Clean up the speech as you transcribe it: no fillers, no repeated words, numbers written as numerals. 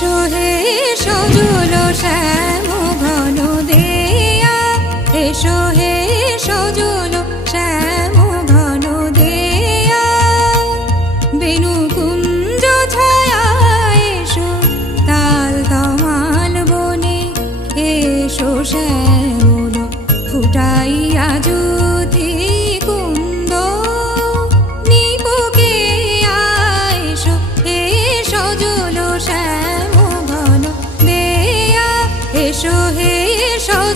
এসো হে সজল শ্যাম ঘন দেয়া, এসো হে সজল শ্যাম ঘন দেয়া, বেনু কুঞ্জ ছায়া এসো তাল তমাল বনে, এসো শ্যামল ফুটাইয়া জ্যোতি কুন্দ নিপুকে এসো হে সজল শ্যাম ঘন দেয়া, এসো হে সজল।